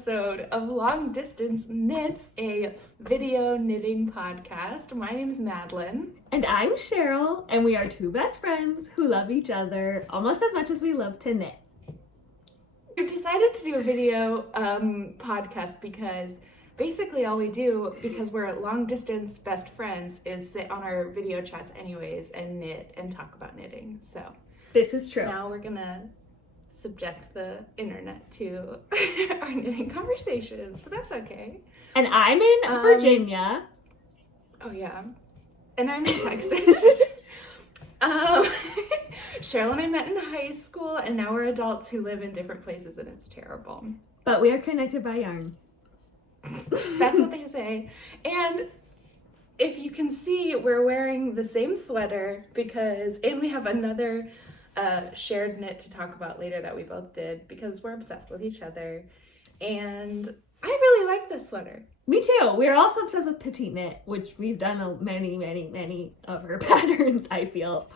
episode of Long Distance Knits, a video knitting podcast. My name is Madlin. And I'm Sherrill, and we are two best friends who love each other almost as much as we love to knit. We decided to do a video podcast because basically all we do, because we're long distance best friends, is sit on our video chats anyways and knit and talk about knitting. So this is true. Now we're gonna subject the internet to our knitting conversations, but that's okay. And I'm in Virginia. Oh yeah. And I'm in Texas. Cheryl and I met in high school, and now we're adults who live in different places, and it's terrible. But we are connected by yarn. That's what they say. And if you can see, we're wearing the same sweater and we have another shared knit to talk about later that we both did because we're obsessed with each other. And I really like this sweater. Me too. We're also obsessed with petite knit, which we've done many of her patterns, I feel.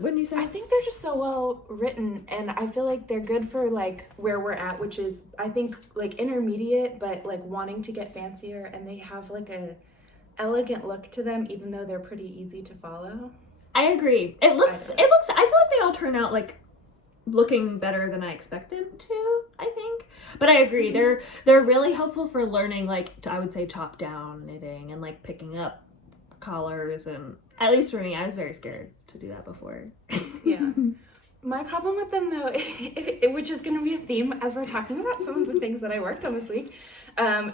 Wouldn't you say? I think they're just so well written, and I feel like they're good for like where we're at, which is I think like intermediate, but like wanting to get fancier, and they have like a elegant look to them, even though they're pretty easy to follow. I agree. I feel like they all turn out like looking better than I expect them to, I think. But I agree. Mm-hmm. They're really helpful for learning, like I would say top down knitting and like picking up collars, and at least for me, I was very scared to do that before. Yeah. My problem with them though, which is going to be a theme as we're talking about some of the things that I worked on this week,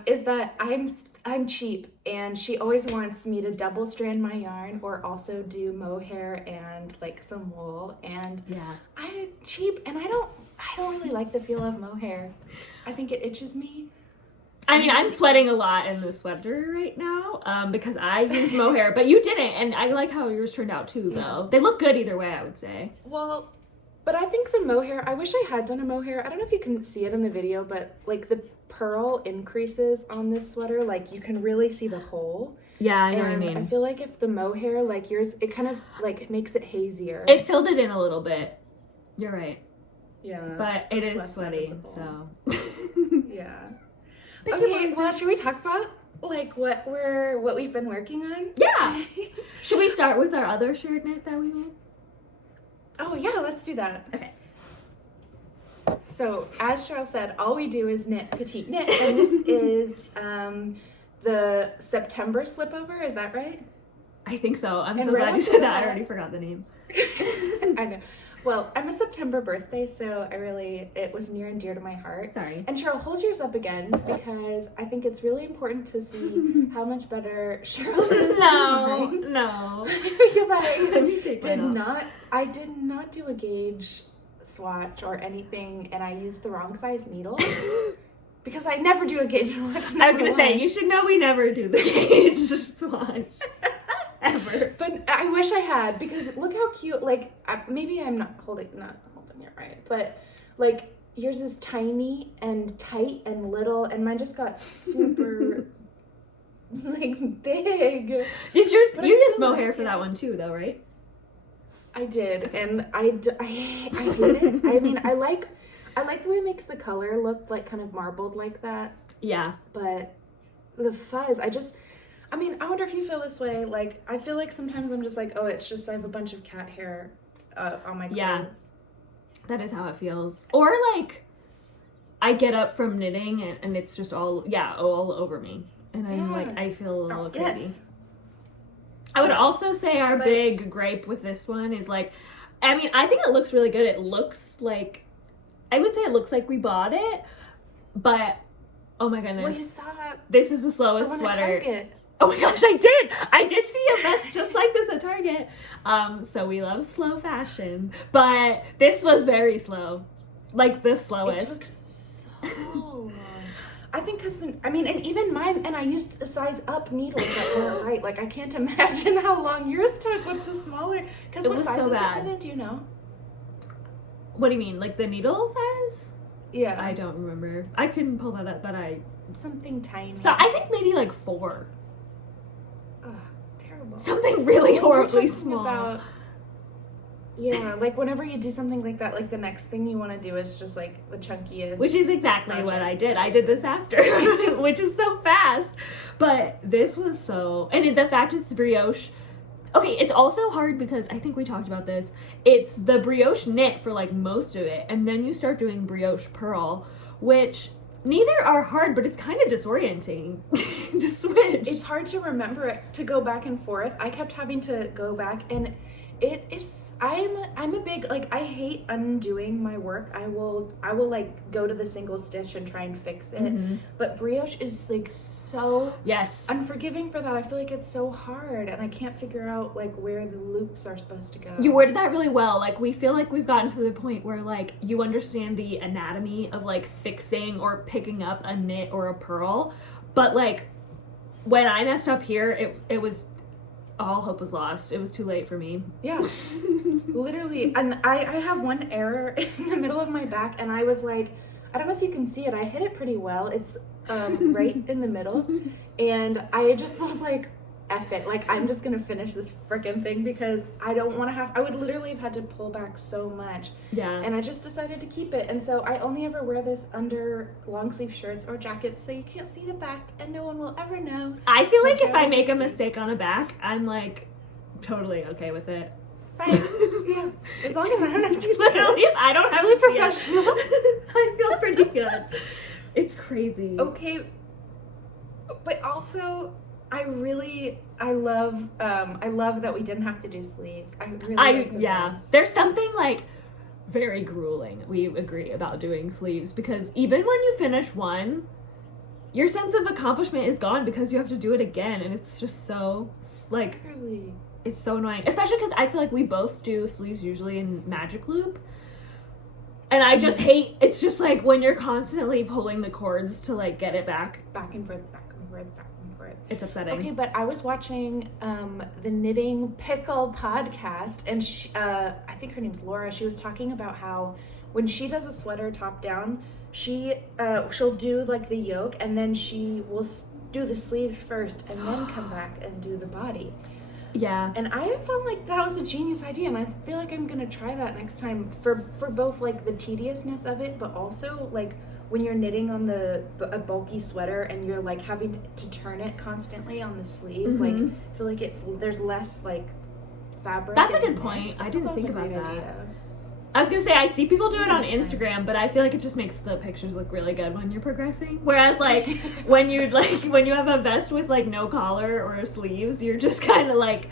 is that I'm cheap, and she always wants me to double strand my yarn or also do mohair and like some wool, and yeah, I'm cheap and I don't really like the feel of mohair. I think it itches me. I mean, I'm sweating a lot in the sweater right now because I use mohair, but you didn't, and I like how yours turned out too, though. Yeah. They look good either way, I would say. Well, but I think the mohair, I wish I had done a mohair. I don't know if you can see it in the video, but like the purl increases on this sweater, like you can really see the hole. Yeah, I know what I mean. I feel like if the mohair, like yours, it kind of like makes it hazier. It filled it in a little bit. You're right. Yeah. But so it is sweaty, so. Yeah. Okay, well, should we talk about like what we've been working on? Yeah. Should we start with our other shared knit that we made? Oh yeah, let's do that. Okay. So as Cheryl said, all we do is knit petite knit, and this is the September slipover. Is that right? I think so. I'm so glad you said that. I already forgot the name. I know. Well, I'm a September birthday, so it was near and dear to my heart. Sorry. And Cheryl, hold yours up again, because I think it's really important to see how much better Cheryl's is. No. Because I did not do a gauge swatch or anything, and I used the wrong size needle. Because I never do a gauge swatch. I was going to say, you should know we never do the gauge swatch. Ever. But I wish I had, because look how cute, like, maybe I'm not holding it right, but like yours is tiny and tight and little, and mine just got super like big. Is yours, you used mohair for that one too though, right? I did, and I hate it. I mean, I like the way it makes the color look like kind of marbled like that. Yeah. But the fuzz, I wonder if you feel this way. Like, I feel like sometimes I'm just like, oh, it's just I have a bunch of cat hair on my clothes. Yeah, that is how it feels. Or like, I get up from knitting and it's just all over me. And I'm like, I feel a little crazy. Yes. I would also say our big gripe with this one is like, I mean, I think it looks really good. It looks like, I would say it looks like we bought it, but oh my goodness. Well, you saw it. This is the slowest sweater. Target. Oh my gosh, I did see a vest just like this at Target. So we love slow fashion, but this was very slow, like the slowest. It took so long. I think and even mine, and I used a size up needles that weren't right. Like, I can't imagine how long yours took with the smaller, because what size is it in? Do you know? What do you mean, like the needle size? Yeah. I don't remember. I couldn't pull that up, but something tiny. So I think maybe like 4. Ugh, terrible. Something really horribly small. Yeah, like whenever you do something like that, like the next thing you want to do is just like the chunkiest. Which is exactly what I did. I did this after, which is so fast. But this was so, and the fact it's brioche. Okay, it's also hard because I think we talked about this. It's the brioche knit for like most of it, and then you start doing brioche purl, which neither are hard, but it's kind of disorienting to switch. It's hard to remember it, to go back and forth. I kept having to go back, and it is, I'm a big, like, I hate undoing my work. I will like go to the single stitch and try and fix it. Mm-hmm. But brioche is like so Yes, unforgiving for that. I feel like it's so hard, and I can't figure out like where the loops are supposed to go. you worded that really well. Like, we feel like we've gotten to the point where like you understand the anatomy of like fixing or picking up a knit or a purl, but like when I messed up here, it was, all hope was lost. It was too late for me. Yeah, literally. And I have one error in the middle of my back, and I was like, I don't know if you can see it. I hit it pretty well. It's right in the middle. And I just was like, F it. Like, I'm just going to finish this freaking thing because I don't want to I would literally have had to pull back so much. Yeah. And I just decided to keep it. And so I only ever wear this under long sleeve shirts or jackets, so you can't see the back and no one will ever know. I feel like if I make a mistake on a back, I'm like totally okay with it. Fine. Yeah. As long as I don't have to. Literally, if I don't have Really to see it, professional. I feel pretty good. It's crazy. Okay. But also, I love that we didn't have to do sleeves. I really like the vest. There's something like very grueling, we agree, about doing sleeves, because even when you finish one, your sense of accomplishment is gone because you have to do it again, and it's just so like Really? It's so annoying, especially because I feel like we both do sleeves usually in magic loop, and I just hate, it's just like when you're constantly pulling the cords to like get it back Back and forth, back and forth, back and forth. it's upsetting. Okay, but I was watching the Knitting Pickle podcast, and I think her name's Laura. She was talking about how when she does a sweater top down, she'll do like the yoke, and then she will do the sleeves first, and then come back and do the body. Yeah. And I felt like that was a genius idea, and I feel like I'm gonna try that next time for both like the tediousness of it, but also like when you're knitting on a bulky sweater and you're like having to turn it constantly on the sleeves. Mm-hmm. Like I feel like there's less like fabric. That's a in good the point. mix. I didn't thought think was a about great that. idea. I was gonna say, I see people do it on Makes sense. Instagram, but I feel like it just makes the pictures look really good when you're progressing. Whereas like when you have a vest with like no collar or sleeves, you're just kind of like,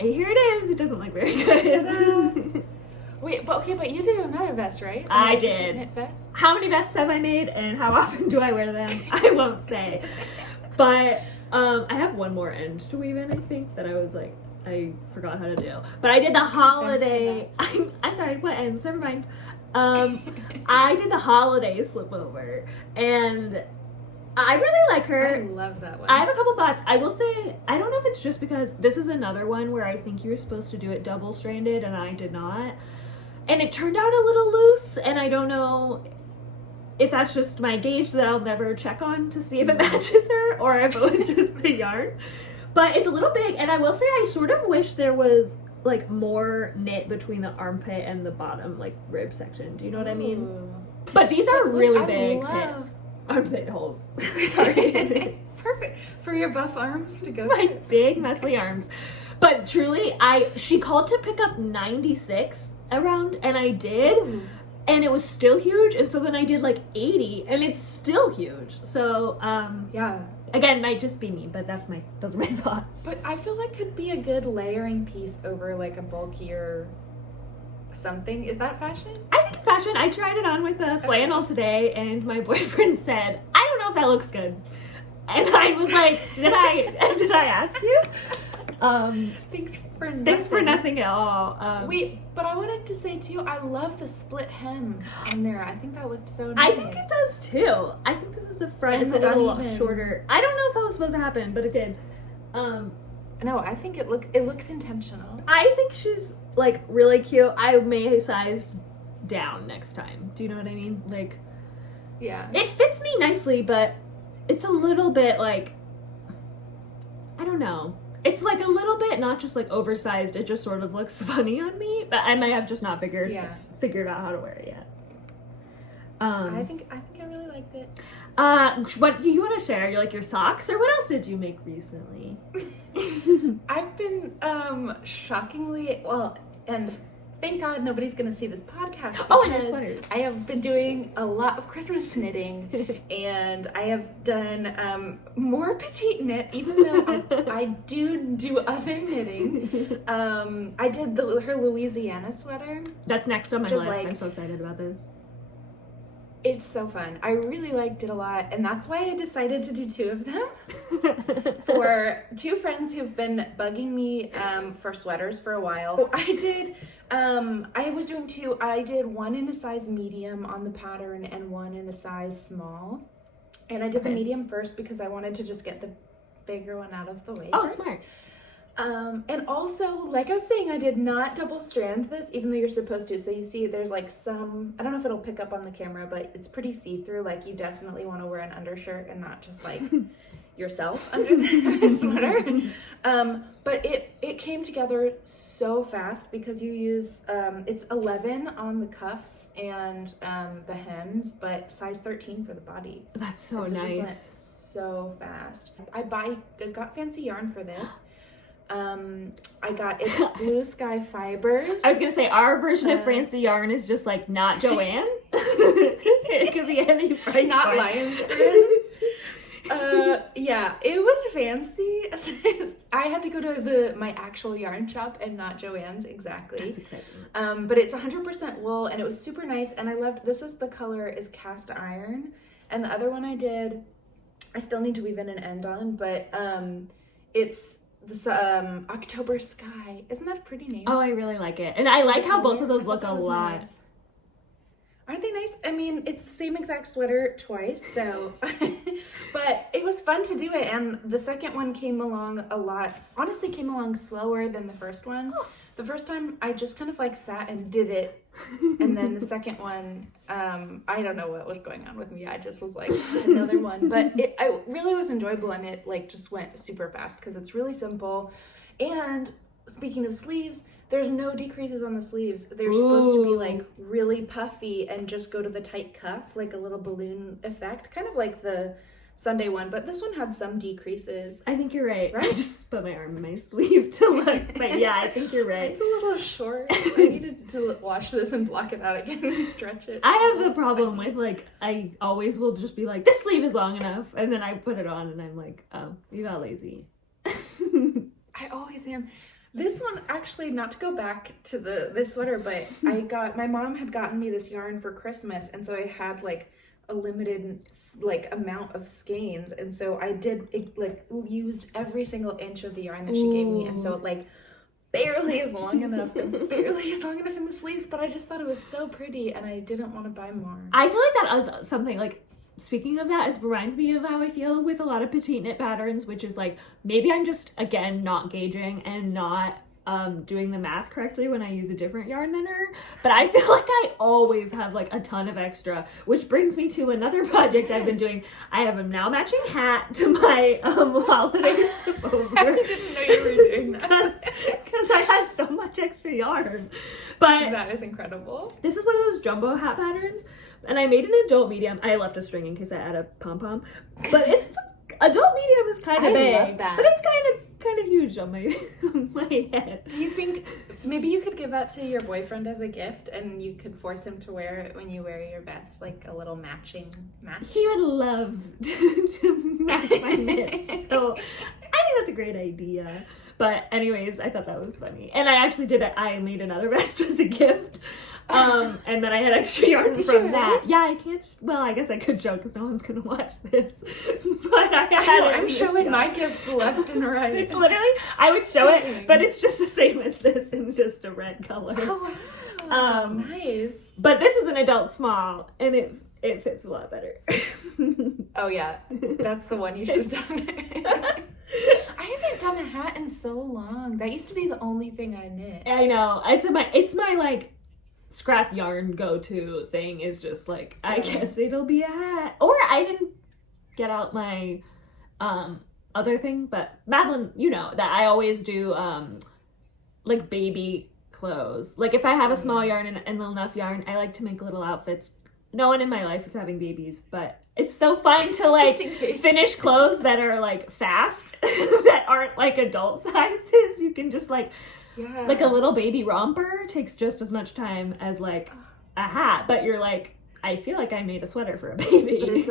here it is. It doesn't look very good. Wait, but you did another vest, right? I Another did. knit vest. How many vests have I made, and how often do I wear them? I won't say. But I have one more end to weave in, I think, that I was like, I forgot how to do. But I did the holiday. I'm sorry, what ends? Never mind. I did the holiday slip over, and I really like her. I love that one. I have a couple thoughts. I will say, I don't know if it's just because this is another one where I think you were supposed to do it double-stranded and I did not. And it turned out a little loose, and I don't know if that's just my gauge that I'll never check on to see if it matches her or if it was just the yarn. But it's a little big, and I will say I sort of wish there was like more knit between the armpit and the bottom like rib section. Do you know what I mean? Ooh. But these are really I big love- pits. Armpit holes. Sorry. Perfect for your buff arms to go My through. big muscly arms. But truly, she called to pick up 96 around, and I did. Ooh. And it was still huge, and so then I did like 80, and it's still huge. So, Yeah. again, might just be me, but those are my thoughts. But I feel like could be a good layering piece over like a bulkier something. Is that fashion? I think it's fashion. I tried it on with a flannel today, and my boyfriend said, I don't know if that looks good. And I was like, did I ask you? Thanks for nothing. Nothing at all. Wait, but I wanted to say too, I love the split hem on there. I think that looked so I nice. think it does too. I think this is the front. And It's a the little uneven. shorter. I don't know if that was supposed to happen, but it did. No, I think it looks intentional. I think she's like really cute. I may size down next time. Do you know what I mean? Like, Yeah. it fits me nicely, but it's a little bit like, I don't know. It's like a little bit, not just like oversized, it just sort of looks funny on me, but I might have just not figured out how to wear it yet. I think I really liked it. What do you want to share? Your socks, or what else did you make recently? I've been shockingly and thank God nobody's gonna see this podcast. Oh, and your sweaters. I have been doing a lot of Christmas knitting, and I have done more petite knit, even though I do other knitting. I did her Louisiana sweater. That's next on my list. I'm so excited about this. It's so fun. I really liked it a lot, and that's why I decided to do 2 of them for 2 friends who've been bugging me for sweaters for a while. I was doing 2. I did one in a size medium on the pattern and one in a size small. And I did the medium first because I wanted to just get the bigger one out of the way. Oh, first. smart. And also, like I was saying, I did not double strand this, even though you're supposed to. So you see there's like some, I don't know if it'll pick up on the camera, but it's pretty see-through. Like you definitely want to wear an undershirt and not just like yourself under the sweater. But it came together so fast because you use, it's 11 on the cuffs and the hems, but size 13 for the body. That's so nice. It just went so fast. I got fancy yarn for this. It's Blue Sky Fibers. I was gonna say our version of fancy yarn is just like not Joanne. It could be any price not point. Lion's Den. Yeah, it was fancy. I had to go to my actual yarn shop and not Joanne's exactly. That's exciting. But it's 100% wool and it was super nice, and I loved, the color is cast iron, and the other one I still need to weave in an end on, but it's this October Sky. Isn't that a pretty name? Oh, I really like it. And I like how both of those look a lot. Nice. Aren't they nice? I mean, it's the same exact sweater twice, so but it was fun to do it, and the second one came along slower than the first one. Oh. The first time I just kind of like sat and did it, and then the second one, I don't know what was going on with me. I just was like, another one. But I really was enjoyable, and it like just went super fast because it's really simple. And speaking of sleeves, there's no decreases on the sleeves. They're supposed to be like really puffy and just go to the tight cuff, like a little balloon effect, kind of like the Sunday one, but this one had some decreases. I think you're right. I just put my arm in my sleeve to look, but yeah, I think you're right. It's a little short. I needed to wash this and block it out again and stretch it. I have the problem with like, I always will just be like, this sleeve is long enough, and then I put it on and I'm like, oh, you got lazy. I always am. This one, actually, not to go back to this sweater, but my mom had gotten me this yarn for Christmas, and so I had like a limited like amount of skeins, and so I used every single inch of the yarn that she gave me, and so it like barely is long enough in the sleeves, but I just thought it was so pretty and I didn't want to buy more. I feel like that is something like, speaking of that, it reminds me of how I feel with a lot of petite knit patterns, which is like, maybe I'm just, again, not gauging and not doing the math correctly when I use a different yarn than her, but I feel like I always have like a ton of extra, which brings me to another project I've been doing. I have a now matching hat to my holiday over. I didn't know you were doing that. Because I had so much extra yarn. But that is incredible. This is one of those jumbo hat patterns, and I made an adult medium. I left a string in case I add a pom-pom, but it's adult medium is kind of big, love that. but it's kind of huge on my head. Do you think maybe you could give that to your boyfriend as a gift, and you could force him to wear it when you wear your vest, like a little match? He would love to match my mitts. So I think that's a great idea. But anyways, I thought that was funny, and I actually did it. I made another vest as a gift. And then I had extra yarn from that. Yeah, I can't. Well, I guess I could show because no one's gonna watch this. But I'm showing my gifts left and right. It's literally, I would show it, but it's just the same as this in just a red color. Oh, wow. Nice. But this is an adult small, and it fits a lot better. Oh yeah, that's the one you should have done. I haven't done a hat in so long. That used to be the only thing I knit. I know. It's my like scrap yarn go-to thing, is just like, I guess it'll be a hat. Or I didn't get out my other thing, but Madlin, you know, that I always do, like, baby clothes. Like, if I have a small yarn and enough yarn, I like to make little outfits. No one in my life is having babies, but it's so fun to, like, finish clothes that are, like, fast, that aren't, like, adult sizes. You can just, like, like, a little baby romper takes just as much time as, like, a hat, but you're, like, I feel like I made a sweater for a baby. But it's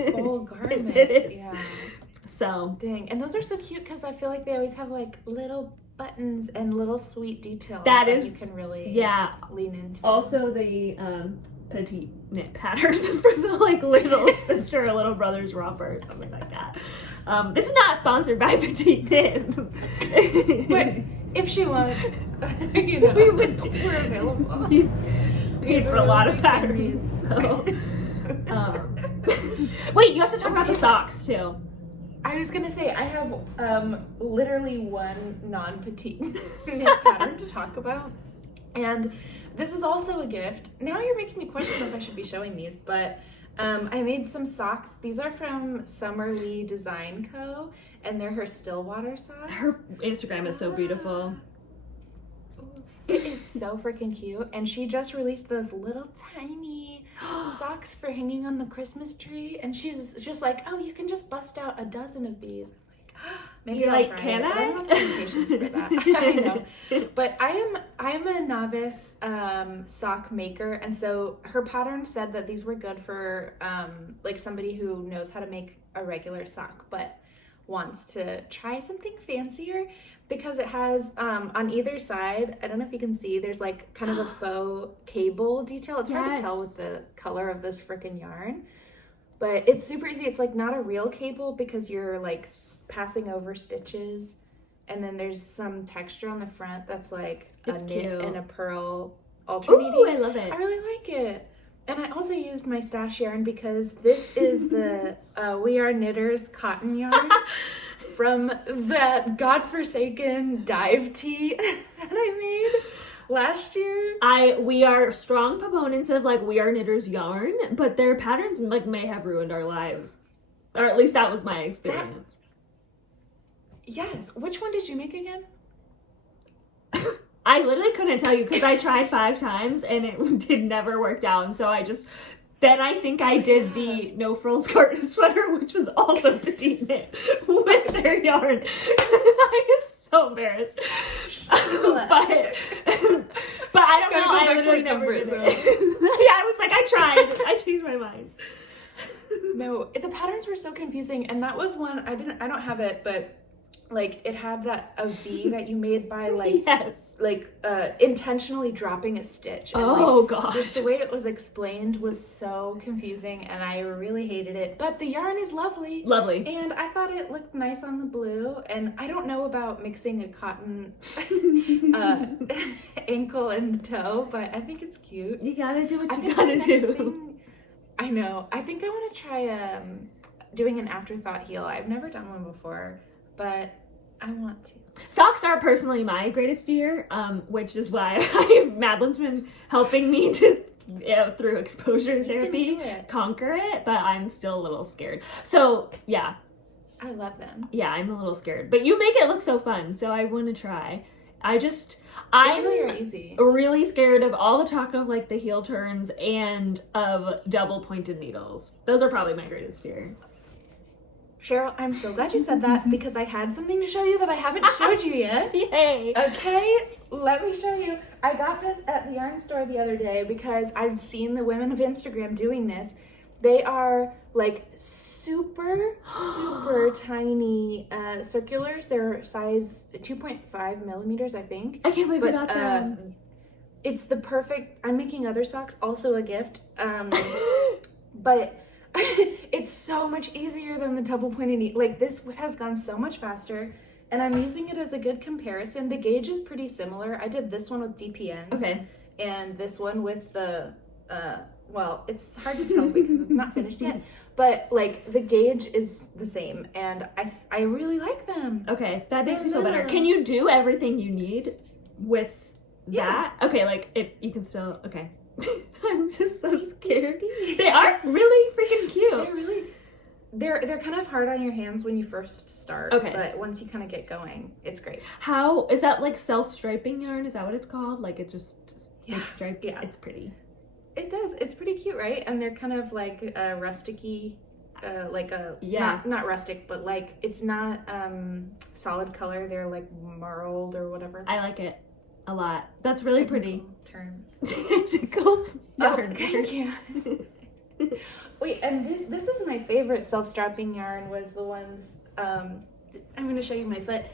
a full garment. It is. Yeah. So. Dang. And those are so cute because I feel like they always have, like, little buttons and little sweet details that you can really lean into. Also, the petite knit pattern for the, like, little sister or little brother's romper or something like that. This is not sponsored by Petite Knit. But if she wants, you know, we're available. We've paid for a lot of patterns. So. Wait, you have to talk about the socks too. I was gonna say I have literally one non-petite knit pattern to talk about, and this is also a gift. Now you're making me question if I should be showing these, but I made some socks. These are from Summer Lee Design Co. and they're her Stillwater socks. Her Instagram is so beautiful. It is so freaking cute, and she just released those little tiny socks for hanging on the Christmas tree, and she's just like, oh, you can just bust out a dozen of these. I'm like, maybe You're I'll like, try can it, I? but I don't have the patience for that. I know, but I am a novice sock maker, and so her pattern said that these were good for like somebody who knows how to make a regular sock, but wants to try something fancier. Because it has, on either side, I don't know if you can see, there's like kind of a faux cable detail. It's hard to tell with the color of this frickin' yarn. But it's super easy. It's like not a real cable because you're like passing over stitches. And then there's some texture on the front that's like a knit and a purl alternating. Ooh, I love it. I really like it. And I also used my stash yarn because this is the We Are Knitters cotton yarn. From that godforsaken dive tee that I made last year. We are strong proponents of like We Are Knitters yarn, but their patterns like may have ruined our lives. Or at least that was my experience. Yes. Which one did you make again? I literally couldn't tell you because I tried 5 times and it never worked out. And so then I think I did the No Frills carton sweater, which was also petite knit with their yarn. I was so embarrassed. but I don't know. I literally never did it. Yeah, I was like, I tried. I changed my mind. No, the patterns were so confusing, and that was one I don't have it, but like it had a V that you made by like intentionally dropping a stitch. And, gosh. Just the way it was explained was so confusing, and I really hated it. But the yarn is lovely. Lovely. And I thought it looked nice on the blue, and I don't know about mixing a cotton ankle and toe, but I think it's cute. You gotta do what you gotta do. I know. I think I want to try doing an afterthought heel. I've never done one before, but I want to. Socks are personally my greatest fear, which is why Madlin's been helping me to, through exposure therapy, conquer it, but I'm still a little scared. So, yeah. I love them. Yeah, I'm a little scared. But you make it look so fun, so I want to try. I'm really easy. Really scared of all the talk of like the heel turns and of double pointed needles. Those are probably my greatest fear. Sherrill, I'm so glad you said that because I had something to show you that I haven't showed you yet. Yay! Okay, let me show you. I got this at the yarn store the other day because I'd seen the women of Instagram doing this. They are like super tiny circulars. They're size 2.5 millimeters, I think. I can't believe we got them. It's the perfect, I'm making other socks, also a gift. But it's so much easier than the double pointed needle. Like this has gone so much faster, and I'm using it as a good comparison. The gauge is pretty similar. I did this one with DPNs. Okay. And this one with the, well, it's hard to tell because it's not finished yet, but like the gauge is the same, and I really like them. Okay, that makes me feel better. Can you do everything you need with that? Okay, like you can still, okay. I'm just so scared. They are really freaking cute. They're really, they're kind of hard on your hands when you first start. Okay. But once you kind of get going, it's great. How is that, like, self-striping yarn? Is that what it's called? Like, it just makes stripes? Yeah. It's pretty. It does. It's pretty cute, right? And they're kind of like rusticy, like a not rustic, but like it's not solid color. They're like marled or whatever. I like it a lot. That's really pretty. Terms. Technical yarn. Yeah. Wait, and this is my favorite self-strapping yarn. Was the ones I'm going to show you my foot.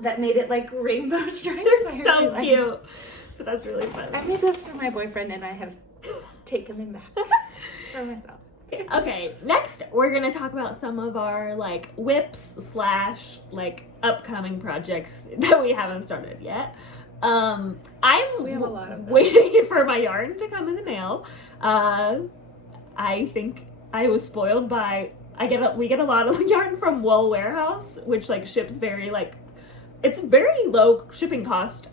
That made it like rainbow stripes. They're so cute. But that's really fun. I made this for my boyfriend, and I have taken them back for myself. Okay, next we're gonna talk about some of our like whips / like upcoming projects that we haven't started yet. We have a lot of them. Waiting for my yarn to come in the mail. I think I was spoiled by we get a lot of yarn from Wool Warehouse, which like ships very like it's very low shipping cost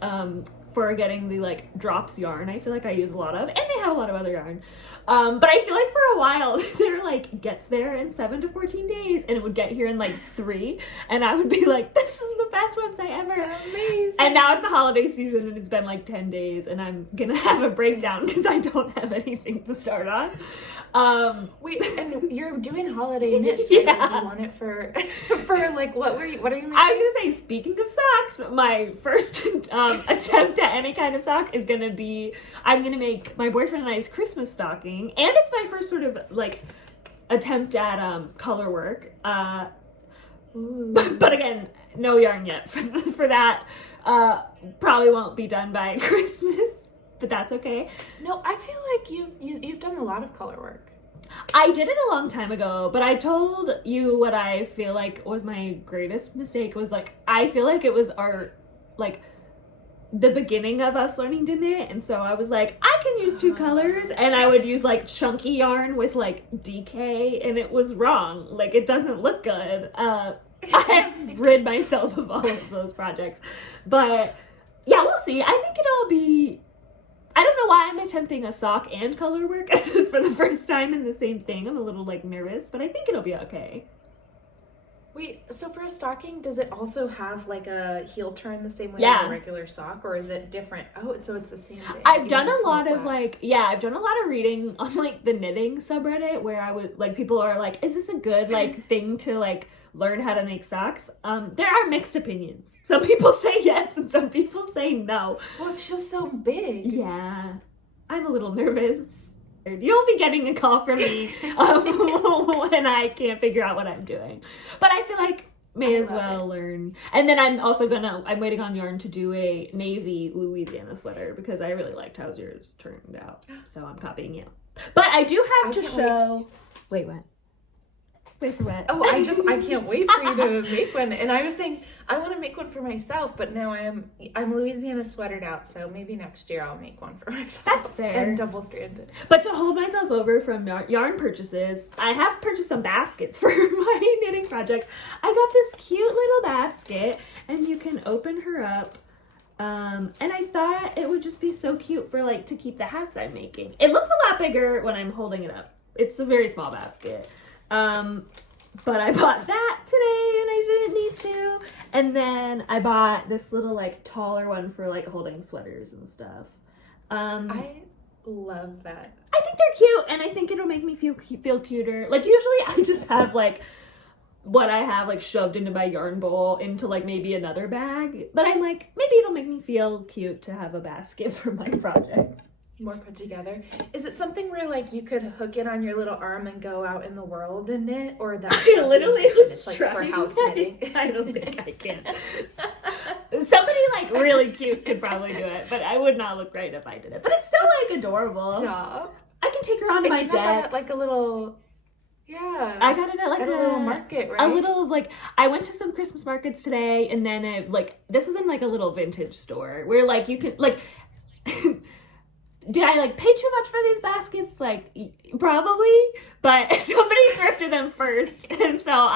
for getting the like drops yarn. I feel like I use a lot of, and they have a lot of other yarn. But I feel like for a while they're like gets there in 7 to 14 days, and it would get here in like 3, and I would be like, this is the best website ever. Amazing. And now it's the holiday season, and it's been like 10 days, and I'm gonna have a breakdown because I don't have anything to start on. Wait, and you're doing holiday knits, right? Yeah. Like, you want it for like what are you making? I was gonna say, speaking of socks, my first attempt at any kind of sock is gonna be, I'm gonna make my boyfriend and I's Christmas stocking, and it's my first sort of like attempt at color work. But again, no yarn yet for that. Probably won't be done by Christmas, but that's okay. No, I feel like you've done a lot of color work. I did it a long time ago, but I told you what I feel like was my greatest mistake was like, I feel like it was the beginning of us learning to knit, and so I was like, I can use 2 colors, and I would use like chunky yarn with like DK, and it was wrong. Like, it doesn't look good. I've rid myself of all of those projects, but yeah, we'll see. I think it'll be, I don't know why I'm attempting a sock and color work for the first time in the same thing. I'm a little like nervous, but I think it'll be okay. Wait, so for a stocking, does it also have like a heel turn the same way Yeah. as a regular sock, or is it different? Oh, so it's the same thing. I've done even a lot full of flat. I've done a lot of reading on like the knitting subreddit where I would like, people are like, is this a good like thing to like learn how to make socks? There are mixed opinions. Some people say yes and some people say no. Well, it's just so big. Yeah, I'm a little nervous. You'll be getting a call from me when I can't figure out what I'm doing. But I feel like may as well learn. And then I'm waiting on yarn to do a navy Louisiana sweater because I really liked how yours turned out. So I'm copying you. But I do have to show... Wait, what? Wait for what? Oh, I can't wait for you to make one. And I was saying I want to make one for myself, but now I'm Louisiana sweatered out, so maybe next year I'll make one for myself. That's fair. And double stranded. But to hold myself over from yarn purchases, I have purchased some baskets for my knitting project. I got this cute little basket, and you can open her up. And I thought it would just be so cute for like to keep the hats I'm making. It looks a lot bigger when I'm holding it up. It's a very small basket. But I bought that today and I didn't need to. And then I bought this little like taller one for like holding sweaters and stuff. I love that. I think they're cute, and I think it'll make me feel cuter. Like, usually I just have like what I have like shoved into my yarn bowl into like maybe another bag. But I'm like, maybe it'll make me feel cute to have a basket for my projects. More put together. Is it something where like you could hook it on your little arm and go out in the world and knit, or that's I literally was it's like trying for house that. knitting? I don't think I can. Somebody like really cute could probably do it, but I would not look right if I did it. But it's still like adorable. Job. I can take her onto my you got that deck. at, like a little, yeah. I got it at like at a little market, right? A little like, I went to some Christmas markets today, and then I like, this was in like a little vintage store where like you can like. Did I like pay too much for these baskets? Like, probably, but somebody thrifted them first, and so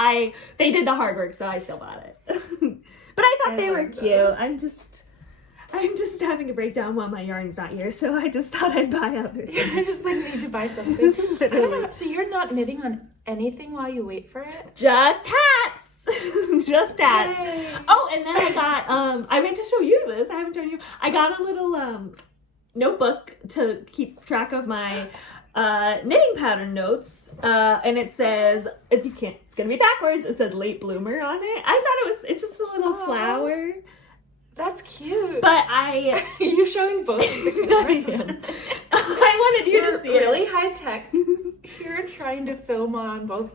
they did the hard work, so I still bought it. But I thought they were cute. I'm just having a breakdown while my yarn's not here, so I just thought I'd buy other things. I just like need to buy something. I don't know. So you're not knitting on anything while you wait for it? Just hats. Just hats. Yay. Oh, and then I got I meant to show you this. I haven't shown you. I got a little notebook to keep track of my knitting pattern notes, and it says, if you can't, it's gonna be backwards. It says late bloomer on it. I thought it's just a little flower. That's cute. But Are you showing both of the cameras? I wanted you to see really it. high tech here, trying to film on both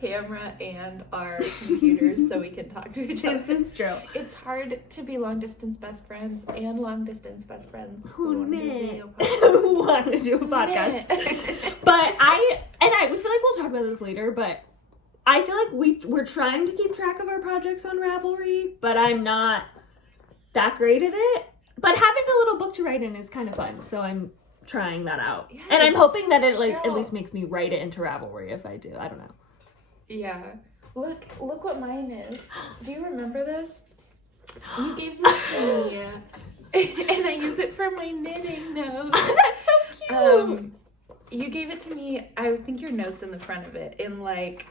camera and our computers so we can talk to each other. This is true. It's hard to be long distance best friends and long distance best friends Who want to do a knit? video podcast. Who want to do a podcast? But we feel like we'll talk about this later, but I feel like we're trying to keep track of our projects on Ravelry, but I'm not that great at it. But having a little book to write in is kind of fun, so I'm trying that out. Yes. And I'm hoping that it at Cheryl. least makes me write it into Ravelry if I do. I don't know. Yeah. Look what mine is. Do you remember this? You gave this to me. And I use it for my knitting notes. That's so cute. You gave it to me, I think your note's in the front of it, in like,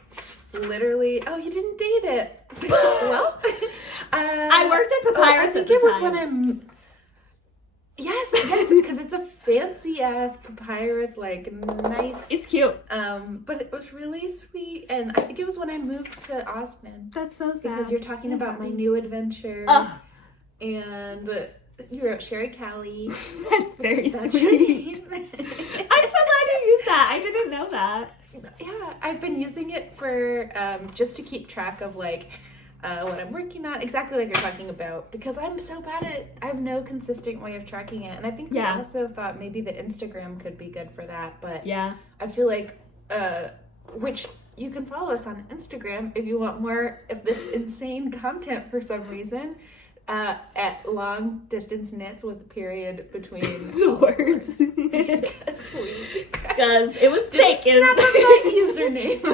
literally, oh, you didn't date it. Well, I worked at Papyrus I think at the it was time. when I'm, yes, because it's a fancy-ass Papyrus, like, nice. It's cute. But it was really sweet, and I think it was when I moved to Austin. That's so sad. Because you're talking about my new adventure, and you wrote Sherry Callie. That's very That's your sweet. name. I'm so glad you used that. I didn't know that. Yeah, I've been using it for just to keep track of like what I'm working on, exactly like you're talking about, because I'm so bad at, I have no consistent way of tracking it, and I think we also thought maybe the Instagram could be good for that, but yeah, I feel like which you can follow us on Instagram if you want more of this insane content for some reason. At long distance knits with a period between the words. Because it was taken. Snap up that username.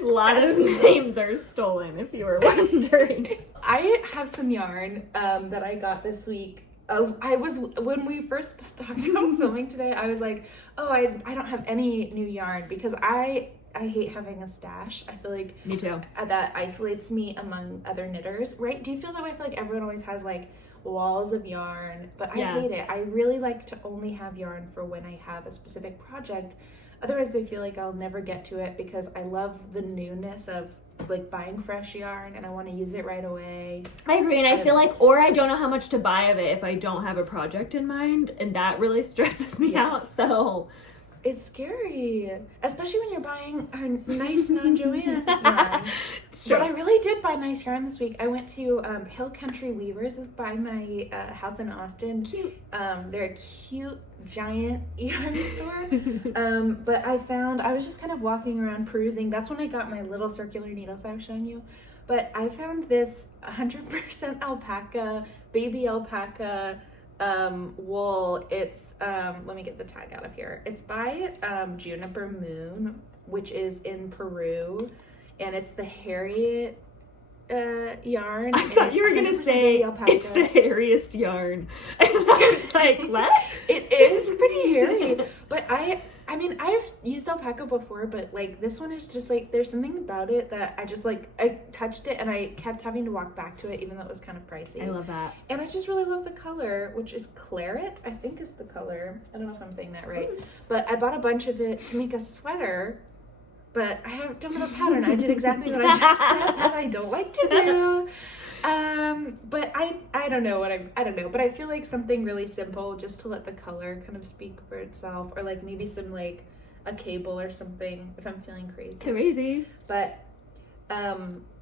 A lot of names are stolen, if you were wondering. I have some yarn that I got this week. When we first talked about filming today, I was like, oh, I don't have any new yarn because I hate having a stash. I feel like me too. That isolates me among other knitters, right? Do you feel that way? I feel like everyone always has like walls of yarn, but I hate it. I really like to only have yarn for when I have a specific project. Otherwise, I feel like I'll never get to it because I love the newness of like buying fresh yarn and I want to use it right away. I agree, and I feel like, or I don't know how much to buy of it if I don't have a project in mind, and that really stresses me out. So it's scary, especially when you're buying a nice non-Joanne yarn. But I really did buy nice yarn this week. I went to Hill Country Weavers is by my house in Austin. Cute. They're a cute, giant yarn store. But I was just kind of walking around perusing. That's when I got my little circular needles I was showing you. But I found this 100% alpaca, baby alpaca, wool. It's let me get the tag out of here. It's by Juniper Moon, which is in Peru, and it's the Harriet yarn. I thought you were gonna say it's the hairiest yarn. And I was like, what? It is pretty hairy, but I mean, I've used alpaca before, but like this one is just like, there's something about it that I just like, I touched it and I kept having to walk back to it even though it was kind of pricey. I love that. And I just really love the color, which is claret, I think is the color. I don't know if I'm saying that right. But I bought a bunch of it to make a sweater, but I don't have a pattern. I did exactly what I just said that I don't like to do. But I don't know I don't know, but I feel like something really simple just to let the color kind of speak for itself, or like maybe some like a cable or something if I'm feeling crazy. But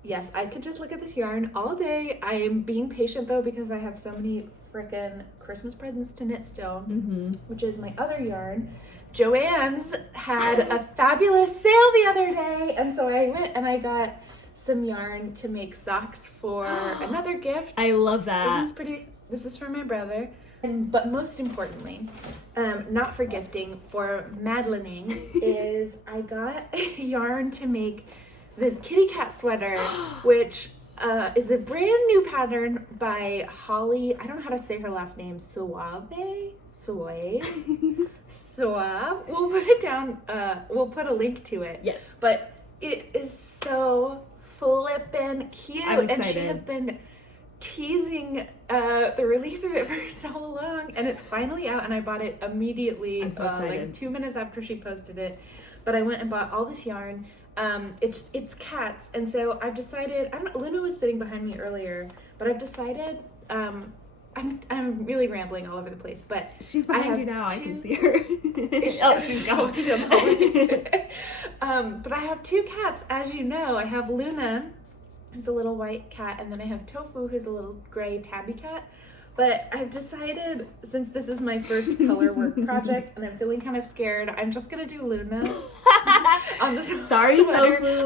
yes, I could just look at this yarn all day. I am being patient though because I have so many frickin' Christmas presents to knit still, which is my other yarn. Joann's had a fabulous sale the other day, and so I went and I got some yarn to make socks for another gift. I love that. Isn't this pretty? This is for my brother. But most importantly, not for gifting, for madlining, is I got yarn to make the kitty cat sweater, which is a brand new pattern by Holly. I don't know how to say her last name. Suave. We'll put it down. We'll put a link to it. Yes. But it is so flippin' cute. I'm excited. And she has been teasing the release of it for so long, and it's finally out, and I bought it immediately. I'm so excited. Like 2 minutes after she posted it. But I went and bought all this yarn. It's cats, and so I've decided. Luna was sitting behind me earlier, but I've decided. I'm really rambling all over the place, but she's behind you now. I can see her. She's gone. But I have 2 cats, as you know. I have Luna, who's a little white cat, and then I have Tofu, who's a little gray tabby cat. But I've decided, since this is my first color work project and I'm feeling kind of scared, I'm just gonna do Luna on this Sorry, sweater. Tofu.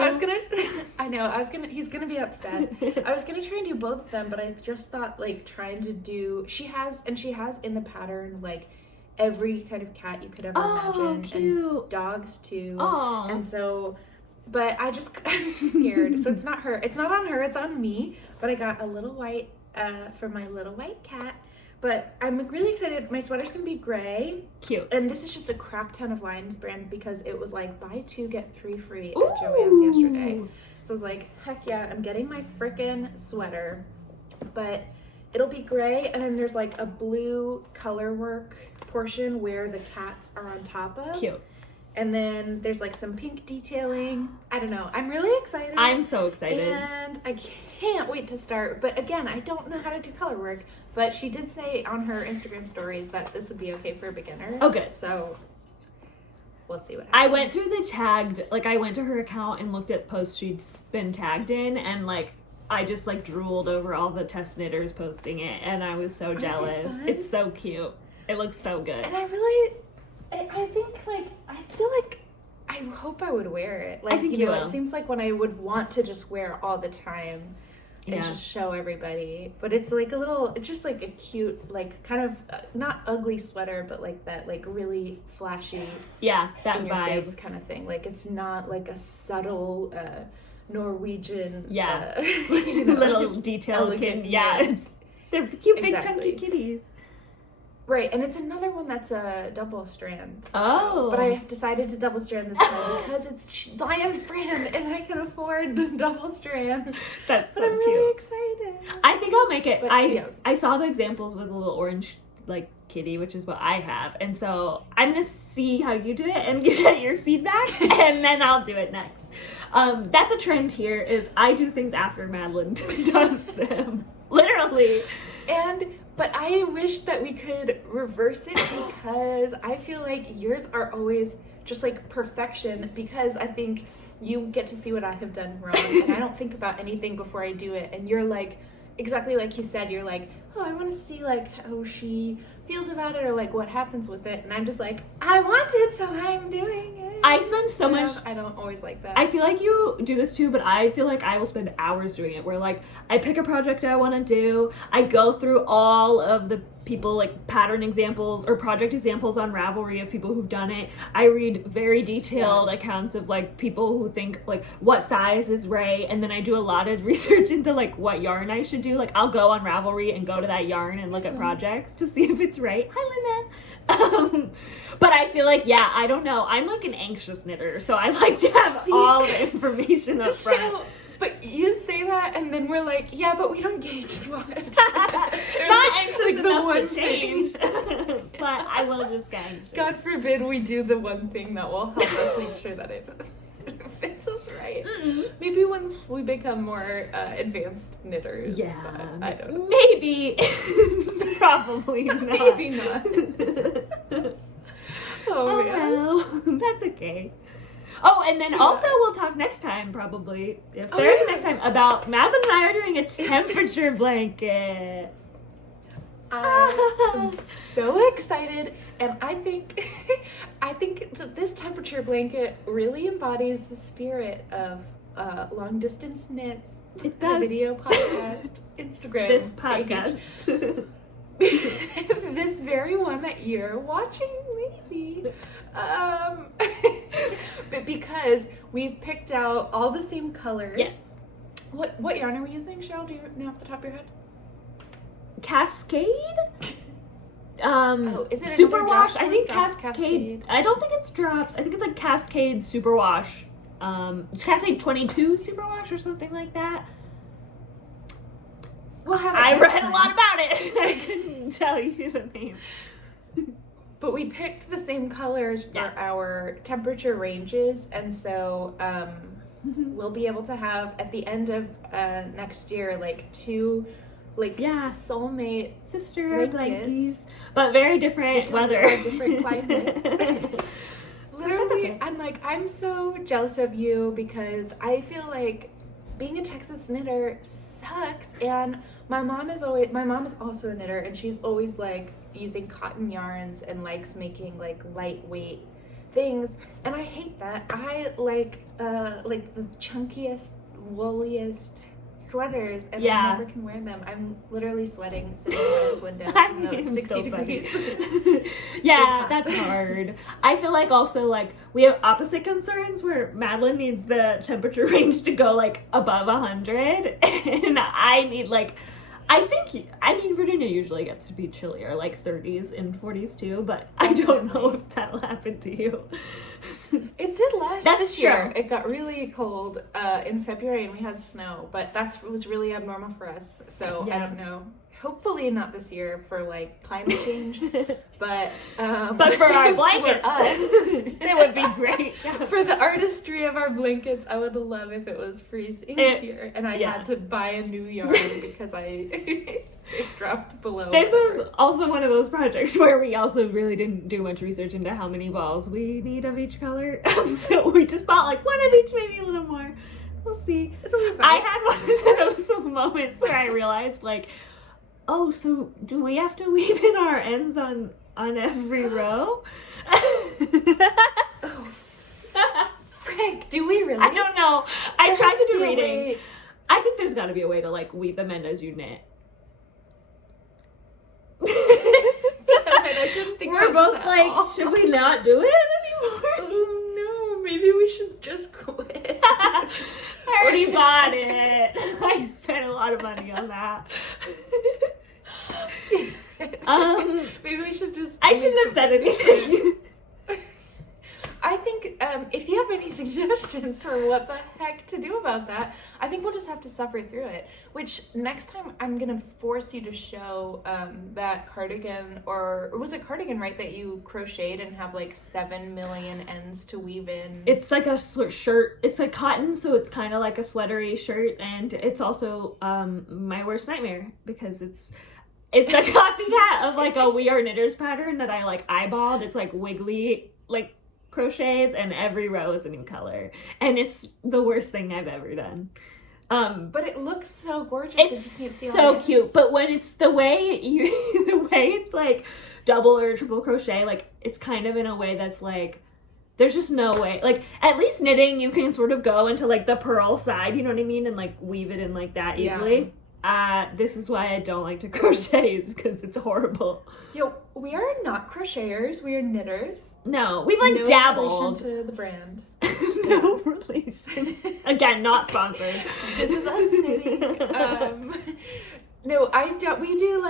He's gonna be upset. I was gonna try and do both of them, but I just thought, like, trying to do, she has in the pattern, like, every kind of cat you could ever imagine. Cute. And dogs too. Aww. And so, but I'm just scared. So it's not on her, it's on me. But I got a little white for my little white cat. But I'm really excited. My sweater's gonna be gray. Cute. And this is just a crap ton of Lions brand because it was like buy 2 get 3 free Ooh. at Joann's yesterday. So I was like, heck yeah, I'm getting my frickin' sweater. But it'll be gray, and then there's like a blue color work portion where the cats are on top of. Cute. And then there's like some pink detailing. I don't know. I'm really excited. I'm so excited. And I can't wait to start. But again, I don't know how to do color work. But she did say on her Instagram stories that this would be okay for a beginner. Oh, good. So let's see what happens. I went through the tagged, like, I went to her account and looked at posts she'd been tagged in, and, like, I just, like, drooled over all the test knitters posting it, and I was so jealous. It's so cute. It looks so good. And I think, like, I feel like I hope I would wear it. Like, I think you will. It seems like when I would want to just wear all the time and Yeah. just show everybody. But it's like it's just like a cute, like, kind of, not ugly sweater, but like that, like, really flashy, Yeah, that in your vibe. face kind of thing. Like, it's not like a subtle Norwegian, Yeah. you know, Little detailed elegant kid. Yeah, knit. they're cute, big, Exactly. chunky kitties. Right, and it's another one that's a double strand. Oh. But I have decided to double strand this time because it's Lion's brand and I can afford the double strand. That's so But I'm cute. really excited. I think I'll make it. But, I saw the examples with a little orange, like, kitty, which is what I have. And so I'm going to see how you do it and get your feedback, and then I'll do it next. That's a trend here, is I do things after Madlin does them. Literally. But I wish that we could reverse it because I feel like yours are always just like perfection, because I think you get to see what I have done wrong and I don't think about anything before I do it, and you're like, exactly like you said, you're like, oh, I want to see like how she feels about it or like what happens with it, and I'm just like, I want it, so I'm doing it. I spend so much. I don't always like that. I feel like you do this too, but I feel like I will spend hours doing it, where, like, I pick a project I want to do, I go through all of the people, like, pattern examples or project examples on Ravelry of people who've done it. I read very detailed accounts of, like, people who think, like, what size is right, and then I do a lot of research into, like, what yarn I should do. Like, I'll go on Ravelry and go to that yarn and look at projects to see if it's right. Hi, Lynette. But I feel like, yeah, I don't know. I'm, like, an anxious knitter, so I like to have all the information up front. But you say that, and then we're like, yeah, but we don't gauge SWOT. Not anxious like enough to change, but I will just get anxious. God forbid we do the one thing that will help us make sure that it fits us right. Mm-hmm. Maybe when we become more advanced knitters. Yeah, but I don't know. Maybe. Probably not. Maybe not. Oh, man. well, that's okay. Oh, and then also we'll talk next time, probably, if there's a next time, about Madlin and I are doing a temperature blanket. I'm so excited, and I think that this temperature blanket really embodies the spirit of long distance knits. It does. The video podcast, Instagram. This podcast. This very one that you're watching, maybe. But because we've picked out all the same colors. Yes. What yarn are we using, Cheryl? Do you know off the top of your head? Cascade? Is it Superwash? I think Drops Cascade. I don't think it's Drops. I think it's like Cascade Superwash. It's Cascade 22 Superwash or something like that. We'll have it I next read time. a lot about it. I couldn't tell you the name. But we picked the same colors for Yes. our temperature ranges, and so we'll be able to have at the end of next year like 2 soulmate Sister blankets. blankies. But very different because weather. of our different climates. Literally, and like I'm so jealous of you because I feel like being a Texas knitter sucks, and my mom is also a knitter, and she's always like using cotton yarns and likes making like lightweight things, and I hate that. I like the chunkiest, wooliest sweaters, and I never can wear them. I'm literally sweating sitting in this window even though it's 60 degrees. Yeah, that's hard. I feel like also like we have opposite concerns where Madlin needs the temperature range to go like above 100 and I need like Virginia usually gets to be chillier, like 30s and 40s too, but I don't know if that'll happen to you. It did last That's year. true. It got really cold in February and we had snow, but that was really abnormal for us. So I don't know. Hopefully not this year for like climate change, but for our blankets, for us, it would be great. For the artistry of our blankets, I would love if it was freezing here and I had to buy a new yarn because it dropped below. This was also one of those projects where we also really didn't do much research into how many balls we need of each color, so we just bought like one of each, maybe a little more. We'll see. I had one of those moments where I realized like, oh, so do we have to weave in our ends on every row? Oh, frick, do we really? I don't know. I tried to do reading. Way... I think there's got to be a way to like weave them in as you knit. I didn't think We're about both this like, at all. should we not do it anymore? Oh no, maybe we should just quit. I already bought it. I spent a lot of money on that. Maybe we should just. I shouldn't have said anything. I think if you have any suggestions for what the heck to do about that, I think we'll just have to suffer through it. Which next time I'm gonna force you to show that cardigan, or was it cardigan, right? That you crocheted and have like 7 million ends to weave in. It's like a shirt. It's like cotton, so it's kind of like a sweatery shirt, and it's also my worst nightmare because it's a copycat of like a We Are Knitters pattern that I like eyeballed. It's like wiggly like crochets, and every row is a new color, and it's the worst thing I've ever done. But it looks so gorgeous. It's so cute. But when it's the way it's like double or triple crochet, like it's kind of in a way that's like there's just no way. Like at least knitting, you can sort of go into like the purl side, you know what I mean, and like weave it in like that easily. This is why I don't like to crochet, is because it's horrible. Yo, we are not crocheters. We are knitters. No, we've like no dabbled. relation to the brand. No relation. Again, not sponsored. This is us knitting. No, we do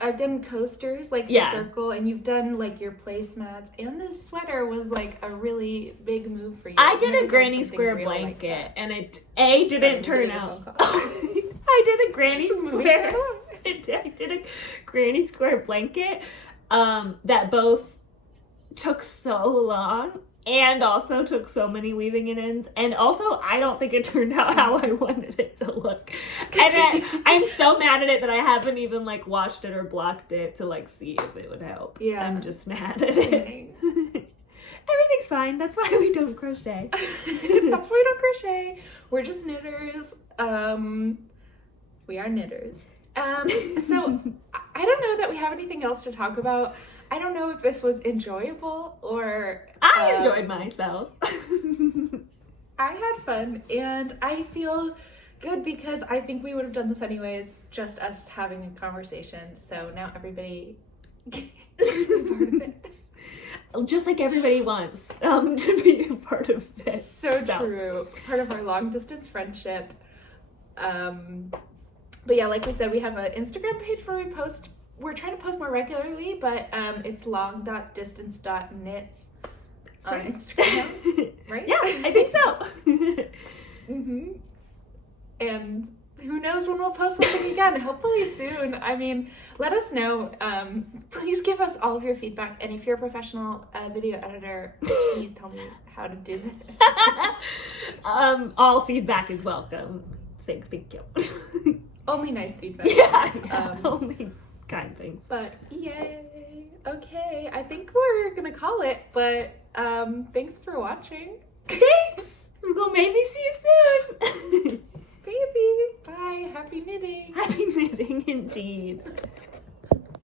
I've done coasters, like the circle, and you've done like your placemats, and this sweater was like a really big move for you. I did a granny square blanket, and it didn't turn out. I did a granny square. I did a granny square blanket that both took so long and also took so many weaving in ends, and also I don't think it turned out how I wanted it to look, and I'm so mad at it that I haven't even like watched it or blocked it to like see if it would help. I'm just mad at it. Everything's fine. That's why we don't crochet. That's why we don't crochet. We're just knitters. We are knitters. So I don't know that we have anything else to talk about. I don't know if this was enjoyable or... I enjoyed myself. I had fun, and I feel good because I think we would have done this anyways, just us having a conversation. So now everybody gets to be part of it. Just like everybody wants to be a part of it. So true. Part of our long-distance friendship. But yeah, like we said, we have an Instagram page where we're trying to post more regularly, but it's long.distance.knits on Instagram, right? Yeah, I think so. Mm-hmm. And who knows when we'll post something again, hopefully soon. I mean, let us know. Please give us all of your feedback, and if you're a professional video editor, please tell me how to do this. All feedback is welcome. Say thank you. Only nice feedback. Yeah, only kind things. But yay. Okay, I think we're gonna call it, but thanks for watching. Thanks! We'll maybe see you soon. Baby, bye. Happy knitting. Happy knitting indeed.